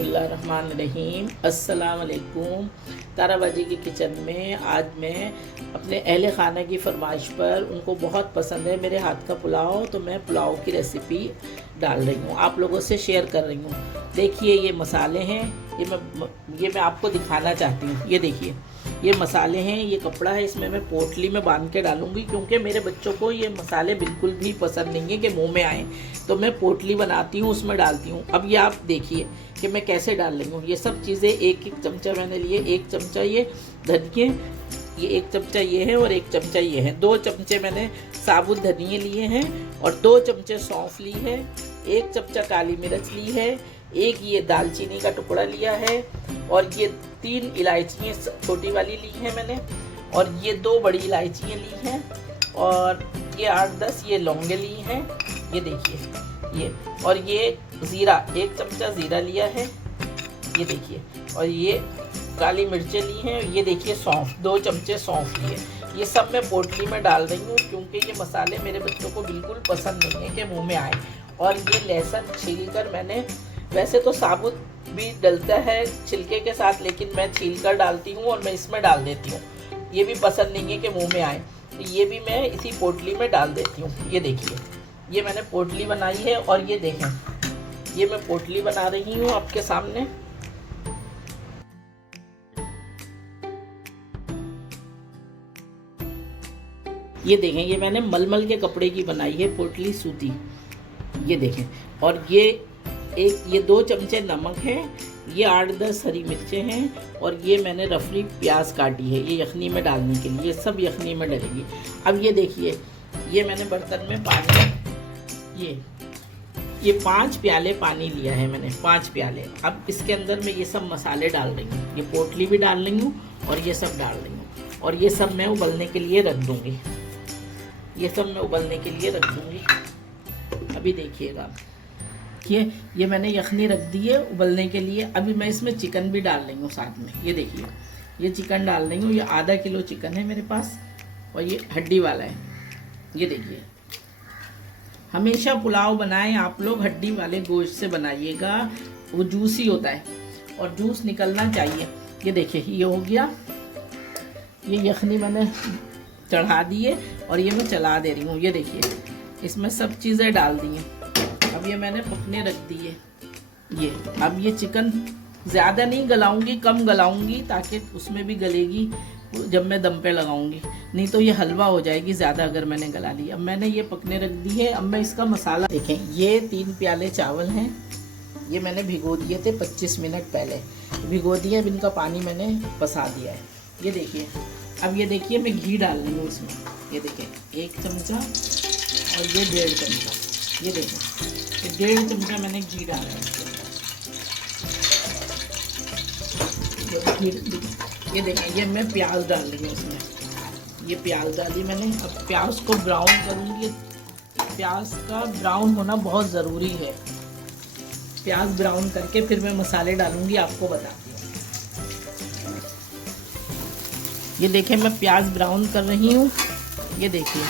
बिस्मिल्लाहिर्रहमानिर्रहीम। अस्सलाम वालेकुम। ताराबाजी की किचन में आज मैं अपने अहले खाना की फरमाइश पर, उनको बहुत पसंद है मेरे हाथ का पुलाव, तो मैं पुलाव की रेसिपी डाल रही हूँ, आप लोगों से शेयर कर रही हूँ। देखिए ये मसाले हैं, ये मैं आपको दिखाना चाहती हूँ। ये देखिए ये मसाले हैं, ये कपड़ा है, इसमें मैं पोटली में बांध के डालूंगी क्योंकि मेरे बच्चों को ये मसाले बिल्कुल भी पसंद नहीं है कि मुंह में आए, तो मैं पोटली बनाती हूँ, उसमें डालती हूँ। अब ये आप देखिए कि मैं कैसे डाल रही हूँ। ये सब चीज़ें एक एक चमचा मैंने लिए, एक चमचा ये धनिए, ये एक चमचा ये है और एक चमचा ये है। 2 चमचे मैंने साबुत धनिए लिए हैं और 2 चमचे सौंफ ली है, 1 चमचा काली मिर्च ली है, एक ये दालचीनी का टुकड़ा लिया है और ये 3 इलायचियाँ छोटी वाली ली है मैंने, और ये 2 बड़ी इलायचियाँ ली हैं, और ये 8-10 ये लौंगे ली हैं। ये देखिए ये, और ये ज़ीरा 1 चमचा ज़ीरा लिया है, ये देखिए, और ये काली मिर्चें ली हैं, ये देखिए सौंफ 2 चमचे सौंफ लिए। ये सब मैं पोटली में डाल रही हूँ क्योंकि ये मसाले मेरे बच्चों को बिल्कुल पसंद नहीं है कि मुंह में आए। और ये लहसुन छील कर मैंने, वैसे तो साबुत भी डलता है छिलके के साथ, लेकिन मैं छील कर डालती हूँ और मैं इसमें डाल देती हूँ, ये भी पसंद नहीं है कि मुंह में आए, तो ये भी मैं इसी पोटली में डाल देती हूँ। ये देखिए ये मैंने पोटली बनाई है, और ये देखें ये मैं पोटली बना रही हूँ आपके सामने। ये देखें ये मैंने मलमल के कपड़े की बनाई है पोटली सूती, ये देखें। और ये 2 चमचे नमक है, ये 8-10 हरी मिर्चें हैं, और ये मैंने रफली प्याज काटी है, ये यखनी में डालने के लिए, ये सब यखनी में डलेगी। अब ये देखिए ये मैंने बर्तन में पानी, ये 5 प्याले पानी लिया है मैंने, 5 प्याले। अब इसके अंदर मैं ये सब मसाले डाल रही हूँ, ये पोटली भी डाल रही हूँ और ये सब डाल रही हूँ, और ये सब मैं उबलने के लिए रख दूँगी, ये सब मैं उबलने के लिए रख दूँगी। अभी देखिएगा ये मैंने यखनी रख दी है उबलने के लिए। अभी मैं इसमें चिकन भी डाल रही हूँ साथ में, ये देखिए ये चिकन डाल रही हूँ, ये आधा किलो चिकन है मेरे पास, और ये हड्डी वाला है। ये देखिए हमेशा पुलाव बनाएं आप लोग हड्डी वाले गोश्त से बनाइएगा, वो जूसी होता है और जूस निकलना चाहिए। ये देखिए ये हो गया, ये यखनी मैंने चढ़ा दी है और ये मैं चला दे रही हूँ। ये देखिए इसमें सब चीज़ें डाल दी हैं, अब ये मैंने पकने रख दी है। ये अब ये चिकन ज़्यादा नहीं गलाऊंगी, कम गलाऊंगी ताकि उसमें भी गलेगी जब मैं दम पे लगाऊंगी, नहीं तो ये हलवा हो जाएगी ज़्यादा अगर मैंने गला ली। अब मैंने ये पकने रख दी है। अब मैं इसका मसाला देखें, ये 3 प्याले चावल हैं, ये मैंने भिगो दिए थे 25 मिनट पहले, भिगो दिए, अब इनका पानी मैंने पसा दिया है। ये देखिए अब ये देखिए मैं घी डाल रही हूँ इसमें, ये देखिए 1 चमचा और ये 1.5 चमचा, ये देखिए 1.5 चमचा मैंने घी डाला है इसके अंदर। ये देखें ये मैं प्याज डाल रही हूँ इसमें, ये प्याज डाली मैंने। अब प्याज को ब्राउन करूँगी, प्याज का ब्राउन होना बहुत ज़रूरी है, प्याज ब्राउन करके फिर मैं मसाले डालूँगी, आपको बताती हूँ। ये देखें मैं प्याज ब्राउन कर रही हूँ, ये देखिए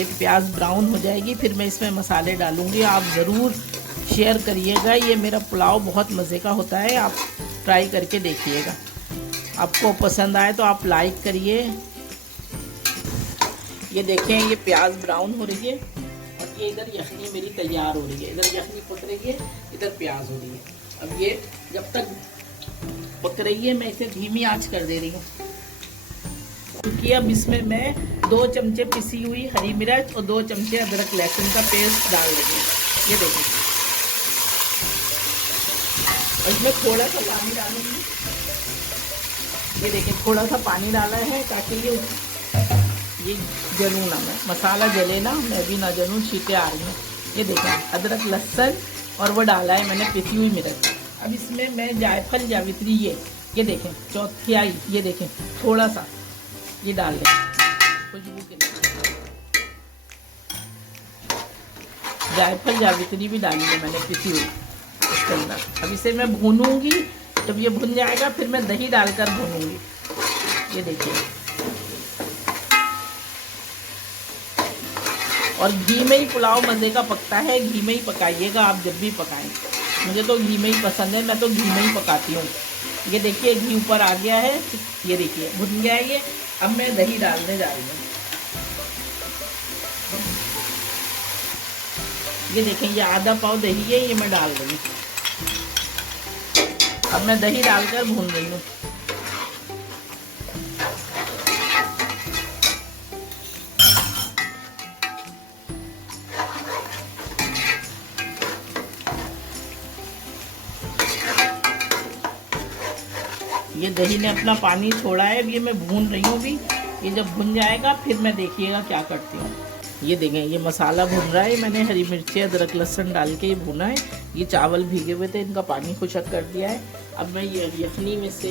एक प्याज ब्राउन हो जाएगी, फिर मैं इसमें मसाले डालूँगी। आप ज़रूर शेयर करिएगा, ये मेरा पुलाव बहुत मज़े का होता है, आप ट्राई करके देखिएगा, आपको पसंद आए तो आप लाइक करिए। ये देखें ये प्याज ब्राउन हो रही है और ये इधर यखनी मेरी तैयार हो रही है, इधर यखनी पक रही है, इधर प्याज हो रही है। अब ये जब तक पक रही है मैं इसे धीमी आंच कर दे रही हूँ, क्योंकि अब इसमें मैं 2 चमचे पिसी हुई हरी मिर्च और 2 चमचे अदरक लहसुन का पेस्ट डाल रही हूँ। ये देखें और इसमें थोड़ा सा पानी डालूंगी, ये देखिए थोड़ा सा पानी डाला है ताकि ये जलूँ ना, मैं मसाला जले ना, मैं भी ना जलूँ, छींटे आ रही हूँ। ये देखें अदरक लहसुन और वो डाला है मैंने पिसी हुई मिर्च। अब इसमें मैं जायफल जावित्री ये देखें चौथाई, ये देखें थोड़ा सा ये डाल दें खुशबू के लिए, जायफल जावित्री भी डाली है मैंने पिसी हुई इसके अंदर। अब इसे मैं भूनूंगी, जब ये भुन जाएगा फिर मैं दही डालकर भूनूंगी। ये देखिए और घी में ही पुलाव मज़े का पकता है, घी में ही पकाइएगा आप जब भी पकाएं। मुझे तो घी में ही पसंद है, मैं तो घी में ही पकाती हूँ। ये देखिए घी ऊपर आ गया है, ये देखिए भुन गया है ये। अब मैं दही डालने जा रही हूँ। ये देखें ये आधा पाव दही है, ये मैं डाल रही हूँ। अब मैं दही डालकर भून रही हूँ। ये दही ने अपना पानी छोड़ा है, अब ये मैं भून रही हूँ अभी। ये जब भुन जाएगा फिर मैं देखिएगा क्या करती हूँ। ये देखें ये मसाला भुन रहा है, मैंने हरी मिर्ची अदरक लहसुन डाल के ये भुना है। ये चावल भीगे हुए थे, इनका पानी खुशक कर दिया है। अब मैं ये यखनी में से,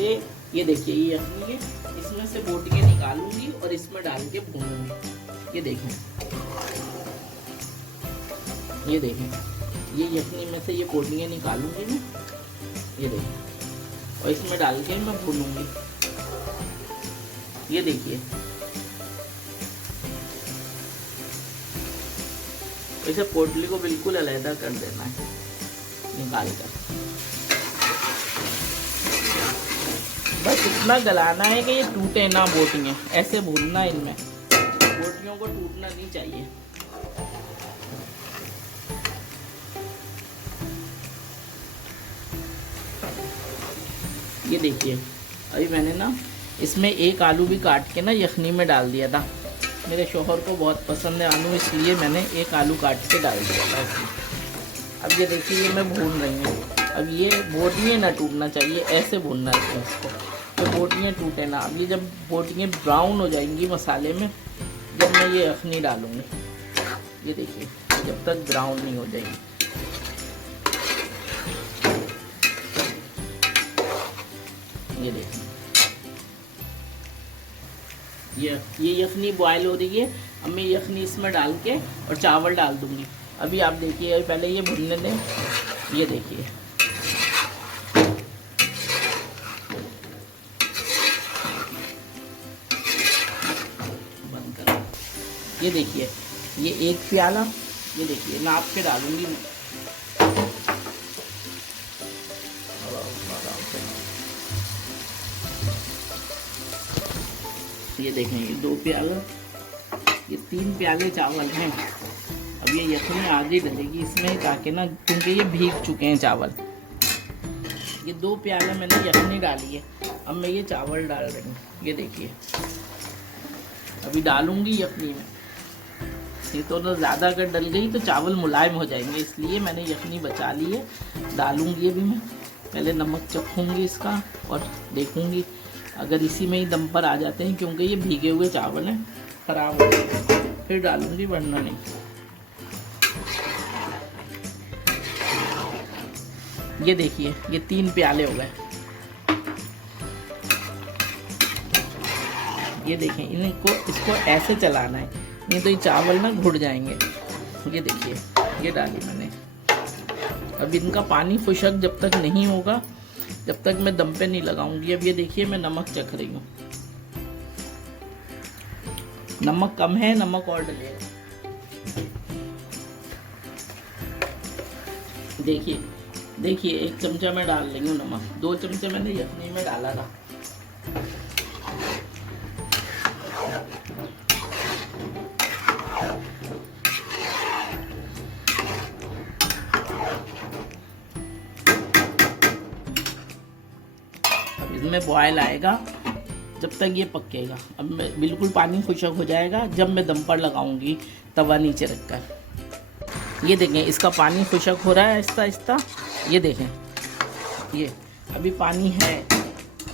ये देखिए ये यखनी है, इसमें से बोटियाँ निकालूंगी और इसमें डाल के भूनूंगी। ये देखें, ये देखें ये यखनी में से ये बोटियाँ निकालूंगी मैं, ये देखें, और इसमें डाल के मैं भूनूंगी। ये देखिए इसे पोटली को बिल्कुल अलग कर देना है निकाल कर। बस इतना गलाना है कि ये टूटे ना बोटियाँ, ऐसे भूनना है इनमें, बोटियों को टूटना नहीं चाहिए। ये देखिए अभी मैंने ना इसमें एक आलू भी काट के ना यखनी में डाल दिया था। मेरे शोहर को बहुत पसंद है आलू, इसलिए मैंने एक आलू काट के डाल दिया था इसमें। अब ये देखिए ये मैं भून रही हूँ। अब ये बोटियाँ ना टूटना चाहिए, ऐसे भूनना है इसको, तो बोटियाँ टूटे ना। अब ये जब बोटियाँ ब्राउन हो जाएंगी मसाले में, जब मैं ये यखनी डालूँगी, ये देखिए जब तक ब्राउन नहीं हो जाएगी। ये देखिए ये यखनी बॉयल हो रही है। अब मैं यखनी इसमें डाल के और चावल डाल दूंगी। अभी आप देखिए पहले ये भुनने दें। ये देखिए बंद कर, ये देखिए ये एक प्याला, ये देखिए नाप के डालूंगी मैं। ये देखें ये 2 प्याला, ये 3 प्याले चावल हैं। अब ये यखनी आगे डलेगी इसमें, ताकि ना, क्योंकि ये भीग चुके हैं चावल। ये 2 प्याला मैंने यखनी डाली है। अब मैं ये चावल डाल रही हूँ। ये देखिए अभी डालूंगी यखनी में। ये तो ज़्यादा अगर डल गई तो चावल मुलायम हो जाएंगे, इसलिए मैंने यखनी बचा ली है। डालूंगी अभी मैं, पहले नमक चखूँगी इसका और देखूँगी अगर इसी में ही दम पर आ जाते हैं, क्योंकि ये भीगे हुए चावल हैं, ख़राब हो जाएंगे, फिर डालूंगी वरना नहीं। ये देखिए ये 3 प्याले हो गए। ये देखें इनको, इसको ऐसे चलाना है, नहीं तो ये चावल ना घुट जाएंगे। ये देखिए ये डाली मैंने। अब इनका पानी खुशक जब तक नहीं होगा, जब तक मैं दम पे नहीं लगाऊंगी। अब ये देखिए मैं नमक चख रही हूँ, नमक कम है, नमक और डलेगा। देखिए देखिए 1 चमचा मैं डाल रही हूँ नमक, 2 चमचे मैंने यखनी में डाला था। इसमें बॉयल आएगा, जब तक ये पकेगा। अब मैं बिल्कुल पानी खुशक हो जाएगा जब मैं दम पर लगाऊंगी तवा नीचे रखकर। ये देखें इसका पानी खुशक हो रहा है आहिस्ता आहिस्ता। ये देखें ये अभी पानी है।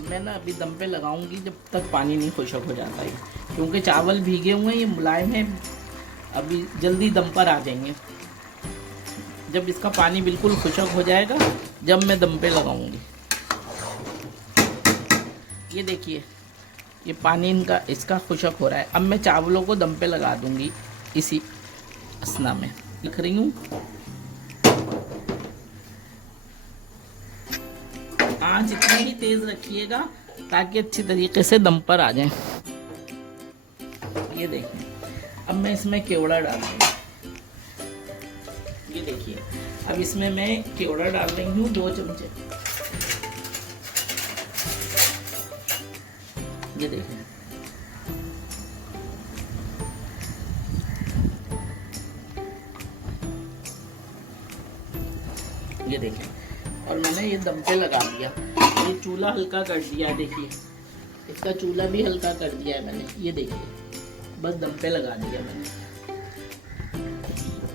मैं ना अभी दम पे लगाऊंगी जब तक पानी नहीं खुशक हो जाता है, क्योंकि चावल भीगे हुए हैं, ये मुलायम है, अभी जल्दी दम पर आ जाएंगे। जब इसका पानी बिल्कुल खुशक हो जाएगा, जब मैं दम पे लगाऊंगी। ये देखिए ये पानी इनका इसका खुशक हो रहा है। अब मैं चावलों को दम पे लगा दूंगी इसी असना में। लिख रही हूँ, आंच इतनी ही तेज रखिएगा ताकि अच्छी तरीके से दम पर आ जाए। ये देखिए अब मैं इसमें केवड़ा डाल दूँगी। ये देखिए अब इसमें मैं केवड़ा डाल रही हूँ 2 चमचे। ये देखें, ये देखें, और मैंने ये दम पे लगा दिया। ये चूल्हा हल्का कर दिया है, देखिए इसका चूल्हा भी हल्का कर दिया है मैंने। ये देखिए बस दम पे लगा दिया मैंने।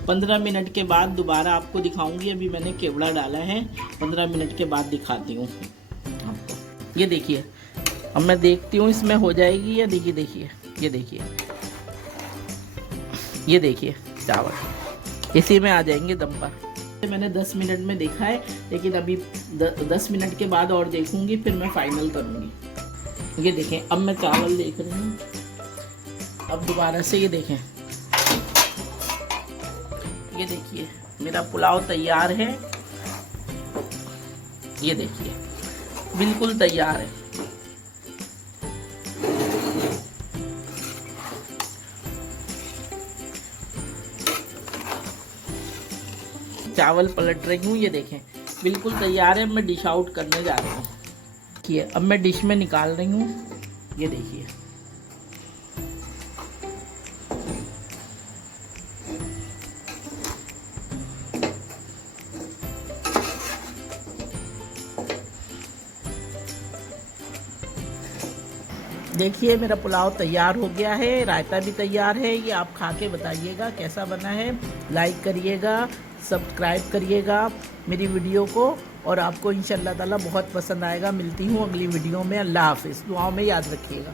15 मिनट के बाद दोबारा आपको दिखाऊंगी। अभी मैंने केवड़ा डाला है, 15 मिनट के बाद दिखाती हूँ आपको। ये देखिए, अब मैं देखती हूँ इसमें हो जाएगी या देखिए देखिए ये देखिए, ये देखिए चावल इसी में आ जाएंगे दम पर। मैंने 10 मिनट में देखा है, लेकिन अभी 10 मिनट के बाद और देखूंगी, फिर मैं फाइनल करूंगी। ये देखें, अब मैं चावल देख रही हूँ। अब दोबारा से ये देखें, ये देखिए मेरा पुलाव तैयार है। ये देखिए बिल्कुल तैयार है। चावल पलट रही हूँ, ये देखें बिल्कुल तैयार है। मैं डिश आउट करने जा रही हूँ। देखिए अब मैं डिश में निकाल रही हूँ। ये देखिए, देखिए मेरा पुलाव तैयार हो गया है, रायता भी तैयार है। ये आप खा के बताइएगा कैसा बना है। लाइक करिएगा, सब्सक्राइब करिएगा मेरी वीडियो को, और आपको इंशाअल्लाह ताला बहुत पसंद आएगा। मिलती हूँ अगली वीडियो में। अल्लाह हाफिज़। दुआओं में याद रखिएगा।